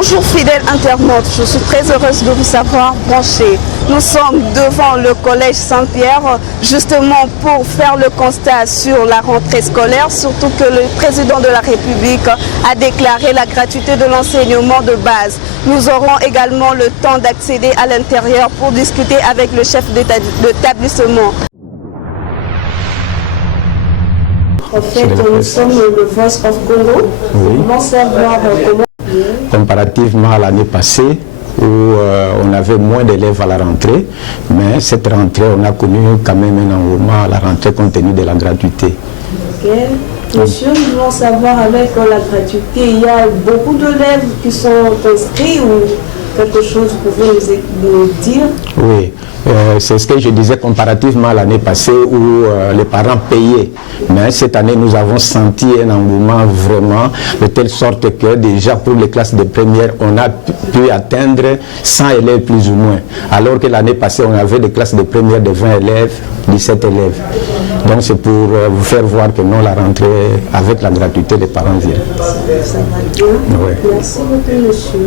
Bonjour fidèles internautes, je suis très heureuse de vous savoir branchés. Nous sommes devant le collège Saint-Pierre justement pour faire le constat sur la rentrée scolaire, surtout que le président de la République a déclaré la gratuité de l'enseignement de base. Nous aurons également le temps d'accéder à l'intérieur pour discuter avec le chef d'établissement. En fait, nous sommes le Voice of Congo. Oui. Comment savoir comment... Comparativement à l'année passée, où on avait moins d'élèves à la rentrée, mais cette rentrée, on a connu quand même un engouement à la rentrée compte tenu de la gratuité. Ok. Monsieur, nous voulons savoir avec la gratuité, il y a beaucoup d'élèves qui sont inscrits ou quelque chose, vous pouvez nous dire? Oui. C'est ce que je disais comparativement à l'année passée où les parents payaient. Mais cette année, nous avons senti un engouement vraiment de telle sorte que déjà pour les classes de première, on a pu atteindre 100 élèves plus ou moins. Alors que l'année passée, on avait des classes de première de 20 élèves, 17 élèves. Donc c'est pour vous faire voir que non, la rentrée, avec la gratuité, les parents viennent. Ça va bien. Oui. Merci beaucoup, monsieur.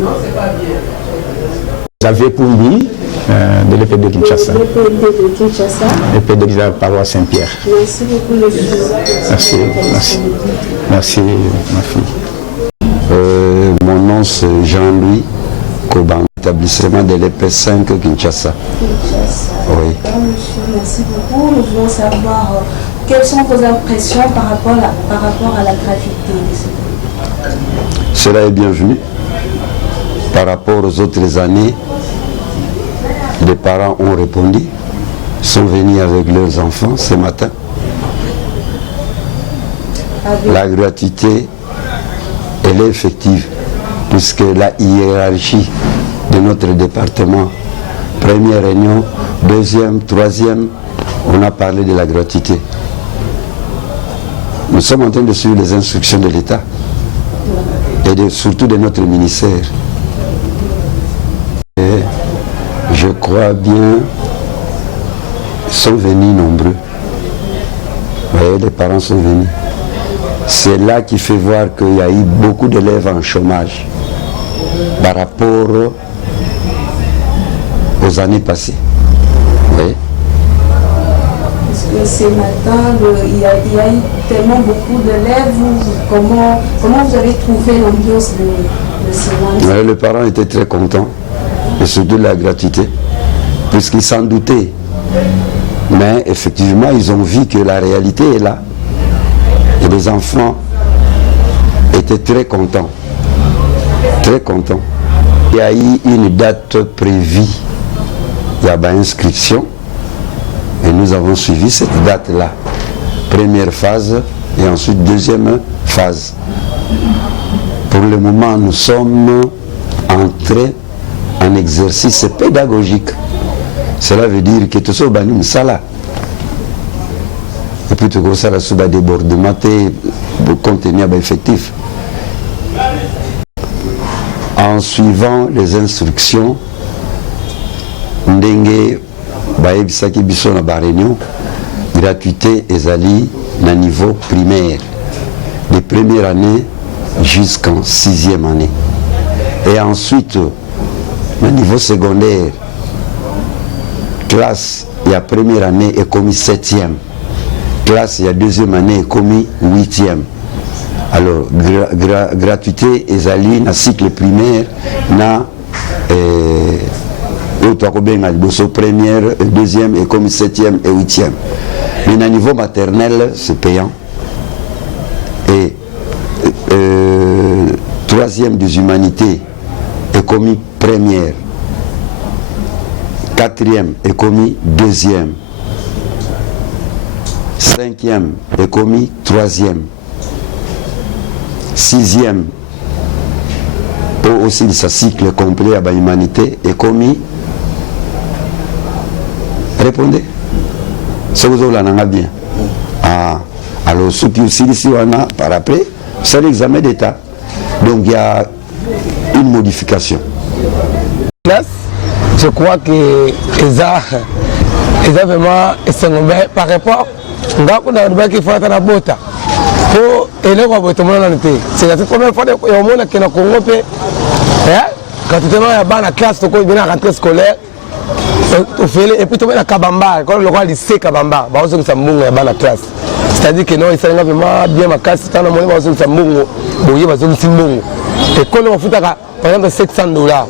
Xavier Koumbi, de l'EPD de Kinshasa. L'EPD de Kinshasa. L'EPD de la paroisse Saint-Pierre. Merci beaucoup, monsieur. Merci, merci. Merci, ma fille. Mon nom c'est Jean-Louis Koban, établissement de l'EP5 Kinshasa. Kinshasa. Oui. Monsieur, merci beaucoup. Nous voulons savoir quelles sont vos impressions par rapport à la gratuité. Cela est bienvenu. Par rapport aux autres années, les parents ont répondu, sont venus avec leurs enfants ce matin. La gratuité, elle est effective, puisque la hiérarchie de notre département, première réunion, deuxième, troisième, on a parlé de la gratuité. Nous sommes en train de suivre les instructions de l'État et surtout de notre ministère. Et je crois bien, ils sont venus nombreux. Vous voyez, les parents sont venus. C'est là qui fait voir qu'il y a eu beaucoup d'élèves en chômage par rapport aux années passées. Vous voyez? Parce que ce matin, il y a eu tellement beaucoup d'élèves. Comment vous avez trouvé l'ambiance de ce mois? Les parents étaient très contents. Et surtout la gratuité, puisqu'ils s'en doutaient. Mais effectivement, ils ont vu que la réalité est là. Et les enfants étaient très contents. Très contents. Il y a eu une date prévue. Il y a une inscription. Et nous avons suivi cette date-là. Première phase et ensuite deuxième phase. Pour le moment, nous sommes entrés en exercice pédagogique. Cela veut dire que tout ça est sala. Et puis tout ça sous le débordement pour contenir effectif. En suivant les instructions, ndenge baebisaki biso na ba réunion, gratuité ezali na niveau primaire, de première année jusqu'en 6e année. Et ensuite au niveau secondaire, classe, il y a première année et commis 7e. Classe, il y a deuxième année et commis 8e. Alors, gratuité, ezali, na cycle primaire, na première, deuxième et commis 7e et 8e. Mais na niveau maternel, c'est payant. Et troisième des humanités est commis première, quatrième est commis deuxième, cinquième est commis troisième, sixième pour aussi le cycle complet à l'humanité est commis. Répondez. Ça vous avez bien. Ah, alors ce qui aussi ici on a par après, c'est l'examen d'état. Donc il y a une modification. Je crois que vraiment par rapport à qu'il faut être à Bota pour élèves à Bota, c'est la première fois que Congo Quand tu te mets à la classe, tu viens à la rentrée scolaire, et puis tu viens à Kabamba, quand le roi lycée Kabamba, tu vas à la classe. C'est-à-dire que non, il s'est vraiment bien ma classe, tu as monnaie, tu vas à Mbongo, tu vas à Mbongo. Et quand on fout par exemple $700,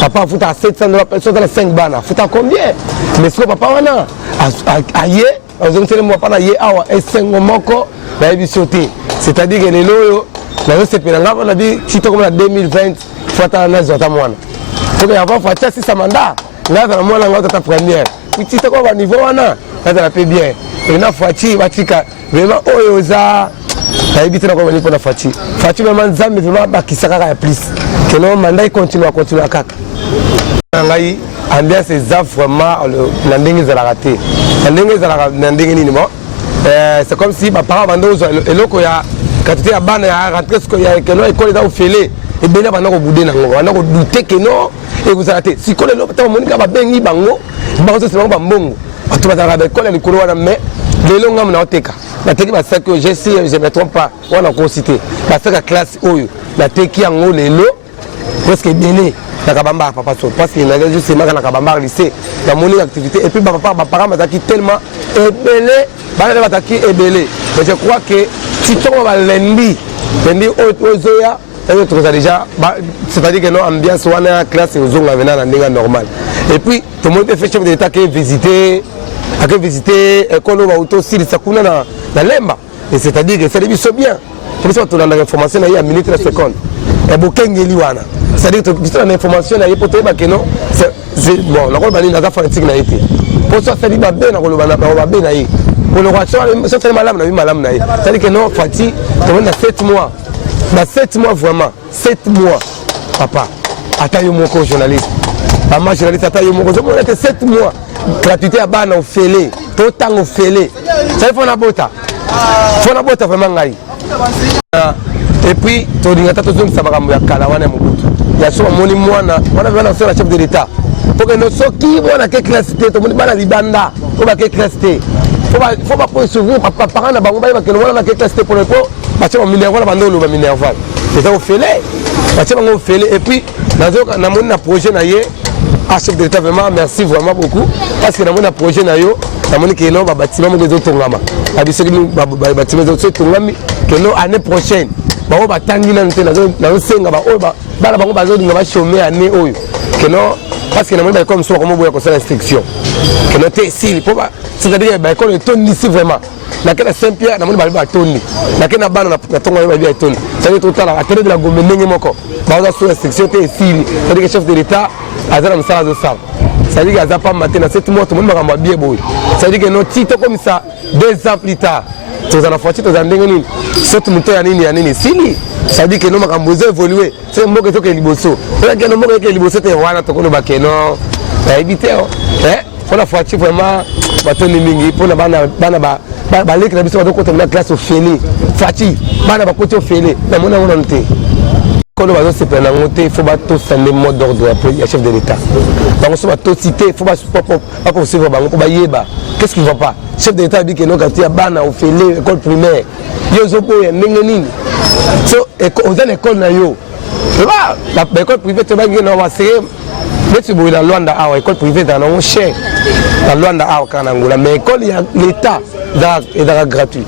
papa fout à $700, personne à 5 bana, fout à combien? Mais ce que papa on a, aïe, on se dit moi pas aïe, awa, et 5 moko, la sauté. C'est-à-dire que les loyaux, la recette on a dit, si tu comme 2020, faut attendre la zone à moi. Donc avant, faut attendre si ça mandat. Là, dans le mois, on a ta première. Puis si tu comme niveau on a, là, ça la paie bien. Et là, faut attendre, vraiment, oh, yosa. Ça évite de revenir pour la fatigue. Fatigue, vraiment, mais vraiment, qui sera plus. Que le mandat continue à cac. Ambiance, c'est vraiment l'ending de la raté. L'ending de la l'ending c'est comme si ma parent vendait aux et là, quand tu es à Ban, il y a rentré ce qu'il y a que l'école est au fêlé. Et bien là, on a boudé, on a douté que non, et vous arrêtez. Si l'école est là, on a bien bango, c'est vraiment bon. Tu vas à l'école, elle est couleur, mais les longs hommes n'ont pas. La technique, c'est que je sais, je ne me trompe pas, on a cité. Parce que la classe, la technique en haut, les lots, parce que bien né, la Kabamba, papa, parce qu'il y a juste dans la Kabamba lycée, dans mon activité. Et puis, ma parent m'a tellement ébélé, mais je crois que si tu vas lundi, déjà, c'est-à-dire que non, ambiance, on a classe et aux zones normal. Et puis, tout le monde fait chef d'État qui visiter l'école auto si ça coule dans l'emba. Et c'est-à-dire que c'est des choses bien. Pour ça, tu as l'information il y a minute et seconde. Et beaucoup de c'est-à-dire que tu as l'information il y a pour te dire que non, c'est bon, la rôle de la fanatique n'a été. Pour ça, c'est bien la rôle de la pour le roi, c'est malade, c'est-à-dire que non, Fatih, tu as 7 mois. Dans 7 mois vraiment, 7 mois, papa, attends mon journaliste. Maman journaliste, attends mon journaliste. On était 7 mois. Gratuité à Bana au fêlé, tout le temps au fêlé. Ça il faut la bota. Il faut la bota vraiment. Et puis, tu dis que tu as ça va me calawana mobutu. Il y a souvent mon moine, on a besoin de la chef de l'État. Pour que nous soyons qui vont à quelle classe tout le monde va à Libanda, on va à quelle classe faut pas pour s'ouvrir papa parents na bango ba que le voilà quelle classe pour le pot. Parce qu'on minerval bando le minerval. C'est ça au fêlé. Parce qu'on au fêlé et puis dans mon projet na yé à chef de l'État vraiment merci vraiment beaucoup parce que dans mon projet na yo na mon que non ba bâtiment mo zo tongama. Abi ce que ba bâtiment zo tongami que non année prochaine ba o ba tangi na ntena na senga ba o ba bana bango ba zo dinga ba chômer année oyo que non parce que na mon ba comme soit comme boya ko ça restriction. Que non té si pour ba c'est-à-dire ba école ton ici vraiment. Nakena Saint-Pierre na moni ba toni nakena bana na tonga ba bien toni ça veut tout temps à télé de la gombe ndenge moko ba za sous restriction té ici c'est-à-dire que chef de l'État azana msala zo ça c'est-à-dire que azapa matin na 7 mois tout le monde va bien boy c'est-à-dire que non tito comme ça 2 ans plus tard tu as la fois tu as ndenge nini surtout muto ya nini sili c'est-à-dire que non makambozo évoluer c'est moko to ke liboso c'est-à-dire que non moko ke liboso te wana to kono ba ke non éviter pour la fois vraiment batoni mingi pour na bana baleki na biso badoko na classe au fêlé Fati bana ba côté au fêlé na mona mona nté kono bazo se prendre ngoté faut ba to sande mot d'ordre après le chef de l'État donc so ba to cité faut pas poursuivre bango ba yeba qu'est-ce qui va pas chef de l'État dit que non quand il y a bana au fêlé école primaire yo zo boya ndenge nini so aux écoles na yo la école privée te ba ngena wa c'est mais tu bois dans Luanda à école privée dans un cher dans Luanda à Kanangola mais école il y a l'État et dans gratuit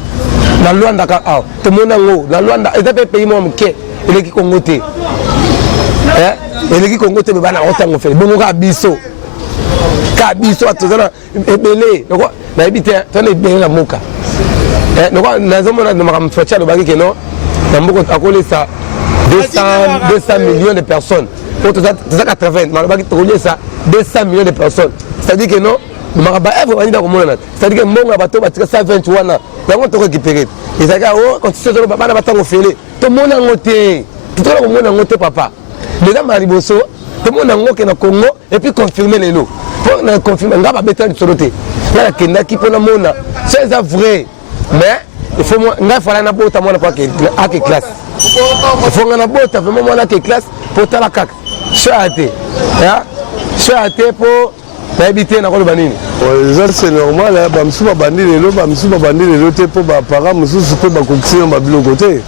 dans Luanda à tout le monde dans Luanda et des pays même qui et qui congoté et qui congoté mais bana autant fait bon ka biso à tout ça ebelé donc na habité ton ebelé na moka donc na zomona na makam fatia le bagi que non na mboko akole ça 200 millions de personnes pour tout ça 80 mais ça 200 millions de personnes c'est-à-dire que non c'est-à-dire que mon bateau va tirer 121 ans on te récupérer et ça quand tu sais que bana batango fêlé tout le monde en côté tout le monde en côté papa déjà mariboso tout le monde en côté na Congo et puis confirmer les lots pour confirmer ngaba beta de soloté na kenda qui pour na mona c'est vrai mais il faut moi nga fala na bota mona pas que à quelle classe il faut na bota vraiment mona que classe pour ta la cac chate pour habiter na ko banini c'est normal ba msu ba bandi lelo te po ba para msu pe ba kokisi ba bilo côté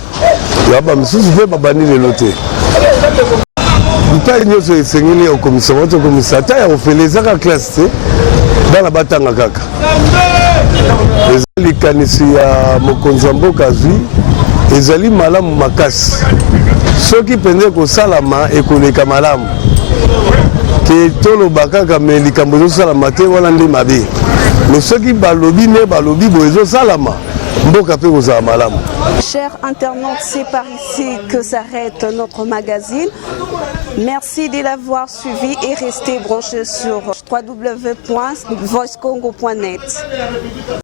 ya ba msu pe ba bandi lelo te epai nyonso esengeli okomisa bato okomisa ata ya kofele ezaka classe te bana batanga kaka eza likanisi ya mokonzi ya mboka azwi ezali malamu makasi soki mpenza ekosalama ekoleka malamu ke toloba kaka me likambo ezosalama te wana nde mabe me soki balobi ne balobi boye ezosalama mboka mpe kozala malamu. Chers internautes, c'est par ici que s'arrête notre magazine. Merci de l'avoir suivi et restez branchés sur www.voicecongo.net.